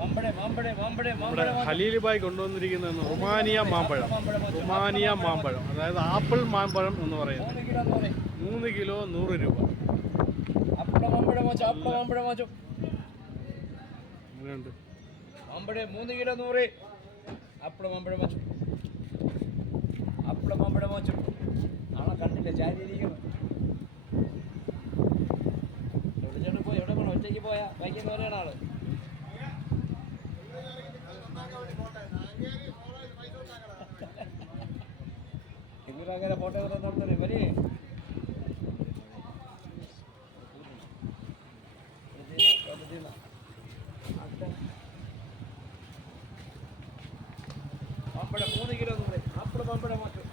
നമ്മുടെ ഖലീൽ ഭായ് കൊണ്ടുവന്നിരിക്കുന്ന റുമാനിയ മാമ്പഴം അതായത് ആപ്പിൾ മാമ്പഴം എന്ന് പറയുന്നത് 3 കിലോ 100 രൂപ. അങ്ങനെയുണ്ട് 3 കിലോ 100 അപ്പള മാമ്പഴം വാച്ചു ആളെ കണ്ടില്ല ചാരിയിരിക്കണം. എവിടെ പോയി എവിടെ പോകണം? ഒറ്റയ്ക്ക് പോയാ ബൈക്കിൽ പറയണ ആള് അങ്ങനെ ഫോട്ടോ നടത്തണേ വരേ മാമ്പഴം 3 കിലോ 100 അപ്പള മാമ്പഴം മാറ്റും.